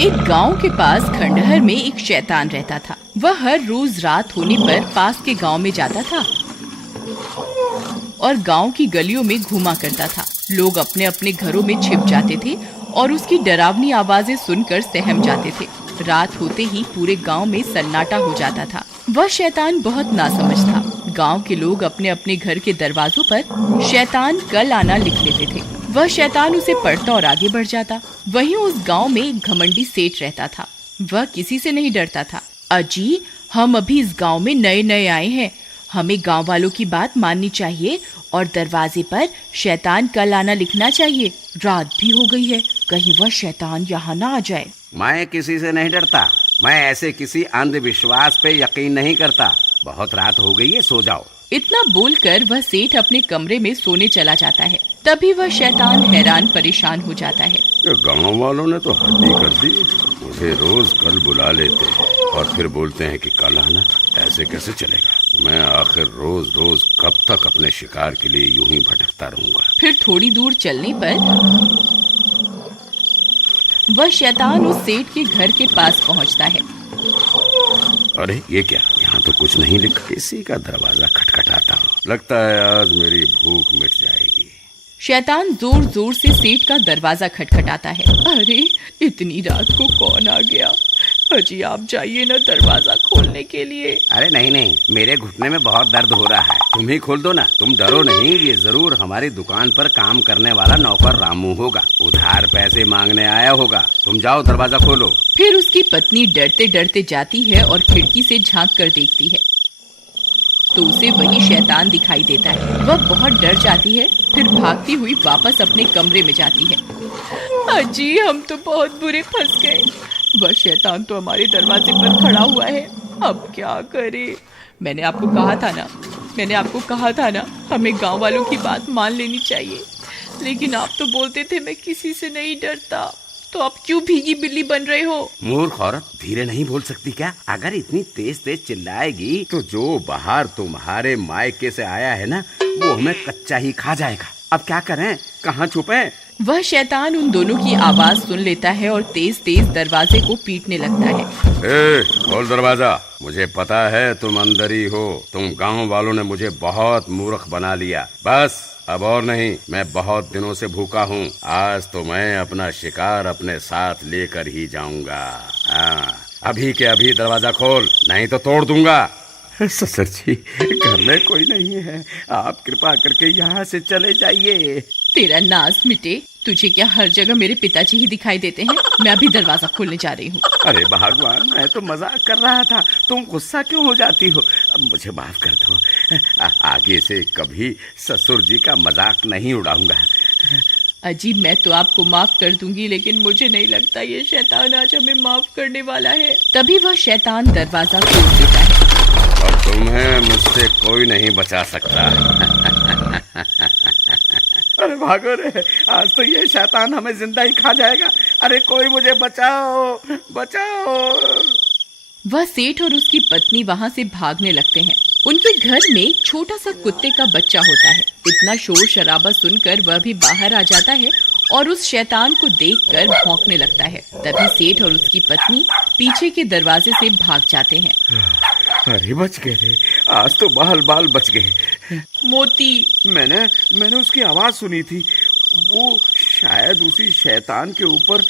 एक गांव के पास खंडहर में एक शैतान रहता था। वह हर रोज रात होने पर पास के गांव में जाता था और गांव की गलियों में घूमा करता था। लोग अपने अपने घरों में छिप जाते थे और उसकी डरावनी आवाजें सुनकर सहम जाते थे। रात होते ही पूरे गांव में सन्नाटा हो जाता था। वह शैतान बहुत नासमझ था। गांव के लोग अपने अपने घर के दरवाजों पर शैतान कल आना लिख लेते थे। वह शैतान उसे पढ़ता और आगे बढ़ जाता। वहीं उस गांव में एक घमंडी सेठ रहता था। वह किसी से नहीं डरता था। अजी, हम अभी इस गांव में नए नए आए हैं, हमें गांव वालों की बात माननी चाहिए और दरवाजे पर शैतान कल आना लिखना चाहिए। रात भी हो गई है, कहीं वह शैतान यहाँ ना आ जाए। मैं किसी से नहीं डरता। मैं ऐसे किसी अंधविश्वास पे यकीन नहीं करता। बहुत रात हो गई है, सो जाओ। इतना बोलकर वह सेठ अपने कमरे में सोने चला जाता है। तभी वह शैतान हैरान परेशान हो जाता है। गांव वालों ने तो हद ही कर दी। मुझे रोज कल बुला लेते हैं और फिर बोलते हैं कि कल आना। ऐसे कैसे चलेगा? मैं आखिर रोज रोज कब तक अपने शिकार के लिए यूं ही भटकता रहूंगा। फिर थोड़ी दूर चलने पर वह शैतान उस सेठ के घर के पास पहुंचता है। अरे ये क्या, यहाँ तो कुछ नहीं लिखा। किसी का दरवाजा खटखटाता हूँ। लगता है आज मेरी भूख मिट जाएगी। शैतान जोर जोर से सेठ का दरवाजा खटखटाता है। अरे, इतनी रात को कौन आ गया? अजी, आप जाइए ना दरवाजा खोलने के लिए। अरे नहीं, मेरे घुटने में बहुत दर्द हो रहा है। तुम ही खोल दो ना। तुम डरो नहीं, ये जरूर हमारी दुकान पर काम करने वाला नौकर रामू होगा। उधार पैसे मांगने आया होगा। तुम जाओ, दरवाजा खोलो। फिर उसकी पत्नी डरते डरते जाती है और खिड़की से झांक कर देखती है तो उसे वही शैतान दिखाई देता है। वह बहुत डर जाती है, फिर भागती हुई वापस अपने कमरे में जाती है। अजी, हम तो बहुत बुरे फंस गए। वह शैतान तो हमारे दरवाजे पर खड़ा हुआ है। अब क्या करें? मैंने आपको कहा था ना, हमें गांव वालों की बात मान लेनी चाहिए। लेकिन आप तो बोलते थे मैं किसी से नहीं डरता, तो आप क्यों भीगी बिल्ली बन रहे हो? मूर्ख औरत, धीरे नहीं बोल सकती क्या? अगर इतनी तेज तेज चिल्लाएगी तो जो बाहर तुम्हारे मायके से आया है ना, वो हमें कच्चा ही खा जाएगा। अब क्या करें? कहाँ छुपें? वह शैतान उन दोनों की आवाज सुन लेता है और तेज तेज दरवाजे को पीटने लगता है। खोल दरवाजा। मुझे पता है तुम अंदर ही हो। तुम गांव वालों ने मुझे बहुत मूर्ख बना लिया। बस अब और नहीं। मैं बहुत दिनों से भूखा हूँ। आज तो मैं अपना शिकार अपने साथ लेकर ही जाऊंगा। हाँ, अभी के अभी दरवाजा खोल, नहीं तो तोड़ दूंगा। ससुर जी, घर में कोई नहीं है। आप कृपा करके यहाँ से चले जाइए। तेरा नाज मिटे। तुझे क्या हर जगह मेरे पिताजी ही दिखाई देते हैं? मैं अभी दरवाजा खोलने जा रही हूँ। अरे भगवान, मैं तो मजाक कर रहा था। तुम गुस्सा क्यों हो जाती हो? मुझे माफ कर दो। आगे से कभी ससुर जी का मजाक नहीं उड़ाऊंगा। अजी, मैं तो आपको माफ कर दूंगी, लेकिन मुझे नहीं लगता ये शैतान आज हमें माफ करने वाला है। तभी वह शैतान दरवाजा खोल देता है। अब तुम्हें मुझसे कोई नहीं बचा सकता। अरे भागो रे, आज तो ये शैतान हमें जिंदा ही खा जाएगा। अरे कोई मुझे बचाओ, बचाओ। वह सेठ और उसकी पत्नी वहाँ से भागने लगते हैं। उनके घर में छोटा सा कुत्ते का बच्चा होता है। इतना शोर शराबा सुनकर वह भी बाहर आ जाता है और उस शैतान को देखकर भौंकने लगता है। तभी सेठ और उसकी पत्नी पीछे के दरवाजे से भाग जाते हैं। अरे बच गए रे, आज तो बाल बाल बच गए। मोती, मैंने उसकी आवाज सुनी थी। वो शायद उसी शैतान के ऊपर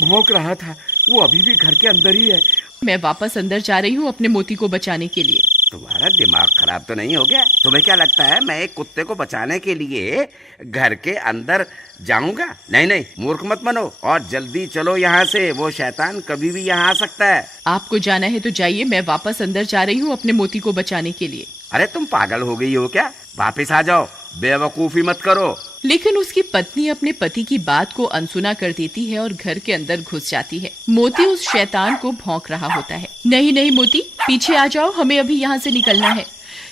भौंक रहा था। वो अभी भी घर के अंदर ही है। मैं वापस अंदर जा रही हूँ अपने मोती को बचाने के लिए। तुम्हारा दिमाग खराब तो नहीं हो गया? तुम्हें क्या लगता है मैं एक कुत्ते को बचाने के लिए घर के अंदर जाऊंगा? नहीं, मूर्ख मत बनो और जल्दी चलो यहाँ से। वो शैतान कभी भी यहाँ आ सकता है। आपको जाना है तो जाइए, मैं वापस अंदर जा रही हूँ अपने मोती को बचाने के लिए। अरे तुम पागल हो गई हो क्या? वापस आ जाओ, बेवकूफी मत करो। लेकिन उसकी पत्नी अपने पति की बात को अनसुना कर देती है और घर के अंदर घुस जाती है। मोती उस शैतान को भौंक रहा होता है। नहीं मोती, पीछे आ जाओ, हमें अभी यहाँ से निकलना है।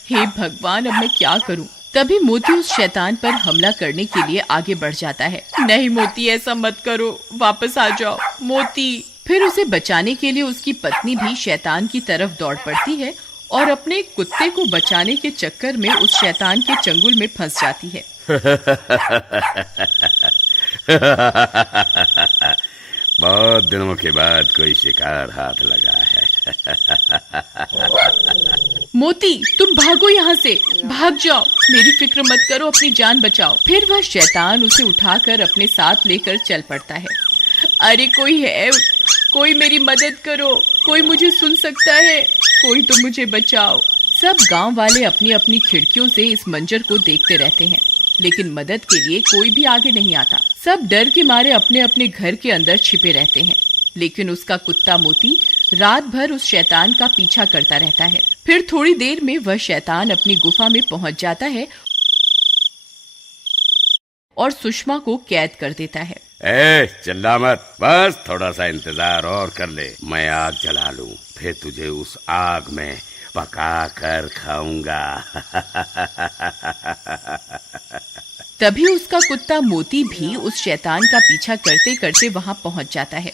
हे भगवान, अब मैं क्या करूँ? तभी मोती उस शैतान पर हमला करने के लिए आगे बढ़ जाता है। नहीं मोती, ऐसा मत करो, वापस आ जाओ मोती। फिर उसे बचाने के लिए उसकी पत्नी भी शैतान की तरफ दौड़ पड़ती है और अपने कुत्ते को बचाने के चक्कर में उस शैतान के चंगुल में फंस जाती है। बहुत दिनों के बाद कोई शिकार हाथ लगा है। मोती, तुम भागो यहाँ से, भाग जाओ, मेरी फिक्र मत करो, अपनी जान बचाओ। फिर वह शैतान उसे उठाकर अपने साथ लेकर चल पड़ता है। अरे कोई है, कोई मेरी मदद करो, कोई मुझे सुन सकता है, कोई तो मुझे बचाओ। सब गांव वाले अपनी अपनी खिड़कियों से इस मंजर को देखते रहते हैं, लेकिन मदद के लिए कोई भी आगे नहीं आता। सब डर के मारे अपने अपने घर के अंदर छिपे रहते हैं। लेकिन उसका कुत्ता मोती रात भर उस शैतान का पीछा करता रहता है। फिर थोड़ी देर में वह शैतान अपनी गुफा में पहुंच जाता है और सुषमा को कैद कर देता है। चिल्ला मत, बस थोड़ा सा इंतजार और कर ले। मैं आग जला लूं, फिर तुझे उस आग में पका कर खाऊंगा। तभी उसका कुत्ता मोती भी उस शैतान का पीछा करते करते वहां पहुंच जाता है।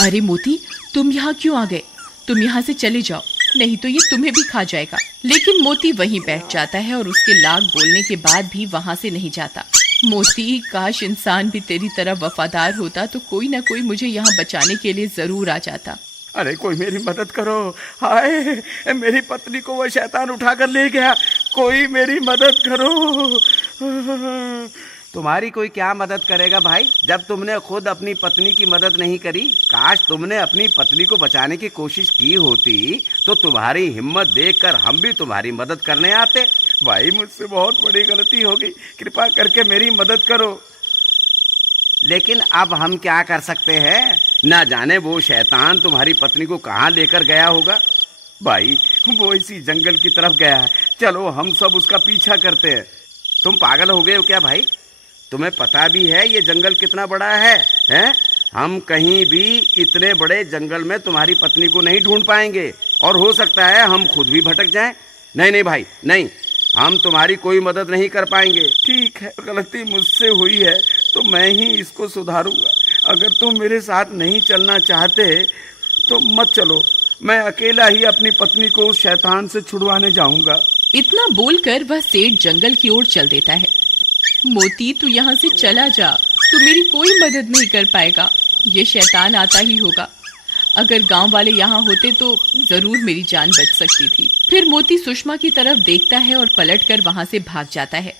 अरे मोती, तुम यहाँ क्यों आ गए? तुम यहाँ से चले जाओ, नहीं तो ये तुम्हें भी खा जाएगा। लेकिन मोती वहीं बैठ जाता है और उसके लाख बोलने के बाद भी वहां से नहीं जाता। मोती, काश इंसान भी तेरी तरह वफादार होता तो कोई ना कोई मुझे यहाँ बचाने के लिए जरूर आ जाता। अरे कोई मेरी मदद करो, हाय मेरी पत्नी को वो शैतान उठा कर ले गया, कोई मेरी मदद करो। तुम्हारी कोई क्या मदद करेगा भाई, जब तुमने खुद अपनी पत्नी की मदद नहीं करी। काश तुमने अपनी पत्नी को बचाने की कोशिश की होती तो तुम्हारी हिम्मत देखकर हम भी तुम्हारी मदद करने आते। भाई मुझसे बहुत बड़ी गलती हो गई, कृपा करके मेरी मदद करो। लेकिन अब हम क्या कर सकते हैं, ना जाने वो शैतान तुम्हारी पत्नी को कहाँ लेकर गया होगा। भाई वो इसी जंगल की तरफ गया है, चलो हम सब उसका पीछा करते हैं। तुम पागल हो गए हो क्या भाई? तुम्हें पता भी है ये जंगल कितना बड़ा है, हैं? हम कहीं भी इतने बड़े जंगल में तुम्हारी पत्नी को नहीं ढूंढ पाएंगे और हो सकता है हम खुद भी भटक जाएं। नहीं नहीं भाई नहीं, हम तुम्हारी कोई मदद नहीं कर पाएंगे। ठीक है, गलती मुझसे हुई है तो मैं ही इसको सुधारूंगा। अगर तुम मेरे साथ नहीं चलना चाहते तो मत चलो, मैं अकेला ही अपनी पत्नी को उस शैतान से छुड़वाने जाऊंगा। इतना बोलकर वह सेठ जंगल की ओर चल देता है। मोती, तू यहाँ से चला जा, तू मेरी कोई मदद नहीं कर पाएगा, ये शैतान आता ही होगा। अगर गांव वाले यहाँ होते तो जरूर मेरी जान बच सकती थी। फिर मोती सुषमा की तरफ देखता है और पलटकर वहां से भाग जाता है।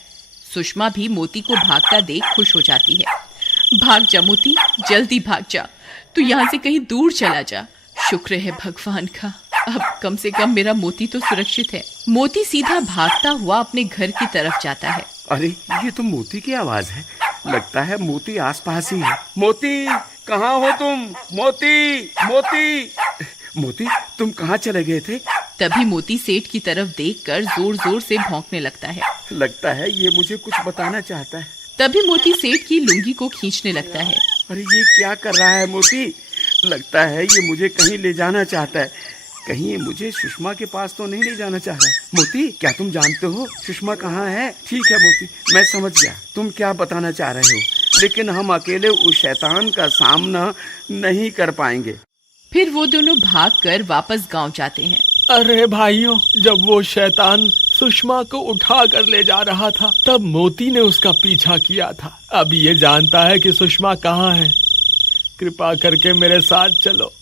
सुषमा भी मोती को भागता देख खुश हो जाती है। भाग जा मोती, जल्दी भाग जा, तू यहाँ से कहीं दूर चला जा। शुक्र है भगवान का, अब कम से कम मेरा मोती तो सुरक्षित है। मोती सीधा भागता हुआ अपने घर की तरफ जाता है। अरे ये तो मोती की आवाज है, लगता है मोती आसपास ही है। मोती, कहाँ हो तुम? मोती, मोती, मोती, तुम कहाँ चले गए थे? तभी मोती सेठ की तरफ देखकर जोर जोर से भौंकने लगता है। लगता है ये मुझे कुछ बताना चाहता है। तभी मोती सेठ की लुंगी को खींचने लगता है। अरे ये क्या कर रहा है मोती? लगता है ये मुझे कहीं ले जाना चाहता है। कहीं ये मुझे सुषमा के पास तो नहीं ले जाना चाह रहा। मोती, क्या तुम जानते हो सुषमा कहाँ है? ठीक है मोती, मैं समझ गया तुम क्या बताना चाह रहे हो, लेकिन हम अकेले उस शैतान का सामना नहीं कर पाएंगे। फिर वो दोनों भागकर वापस गांव जाते हैं। अरे भाइयों, जब वो शैतान सुषमा को उठा कर ले जा रहा था तब मोती ने उसका पीछा किया था। अब ये जानता है कि सुषमा कहाँ है। कृपा करके मेरे साथ चलो,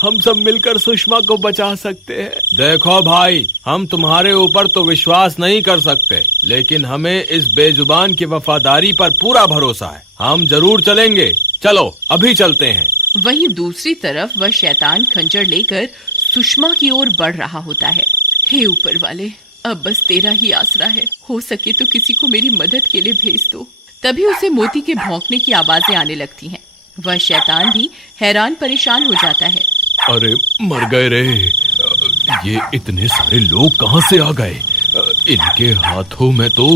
हम सब मिलकर सुषमा को बचा सकते हैं। देखो भाई, हम तुम्हारे ऊपर तो विश्वास नहीं कर सकते, लेकिन हमें इस बेजुबान की वफादारी पर पूरा भरोसा है। हम जरूर चलेंगे, चलो अभी चलते हैं। वहीं दूसरी तरफ वह शैतान खंजर लेकर सुषमा की ओर बढ़ रहा होता है। हे ऊपर वाले, अब बस तेरा ही आसरा है, हो सके तो किसी को मेरी मदद के लिए भेज दो। तभी उसे मोती के भौंकने की आवाजें आने लगती हैं। वह शैतान भी हैरान परेशान हो जाता है। अरे मर गए रे, ये इतने सारे लोग कहाँ से आ गए? इनके हाथों में तो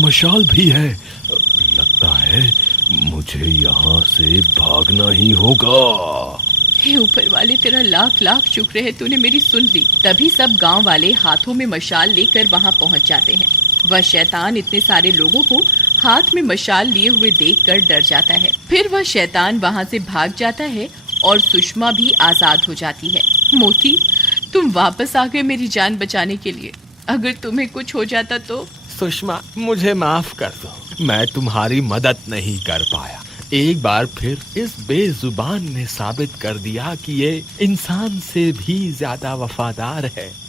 मशाल भी है। लगता है मुझे यहाँ से भागना ही होगा। हे ऊपर वाले, तेरा लाख लाख शुक्र है, तूने मेरी सुन ली। तभी सब गांव वाले हाथों में मशाल लेकर वहां पहुंच जाते हैं। वह शैतान इतने सारे लोगों को हाथ में मशाल लिए हुए देखकर डर जाता है। फिर वह शैतान वहां से भाग जाता है और सुषमा भी आजाद हो जाती है। मोती, तुम वापस आ गए मेरी जान बचाने के लिए। अगर तुम्हें कुछ हो जाता तो? सुषमा, मुझे माफ कर दो, मैं तुम्हारी मदद नहीं कर पाया, एक बार फिर इस बेजुबान ने साबित कर दिया कि ये इंसान से भी ज्यादा वफादार है।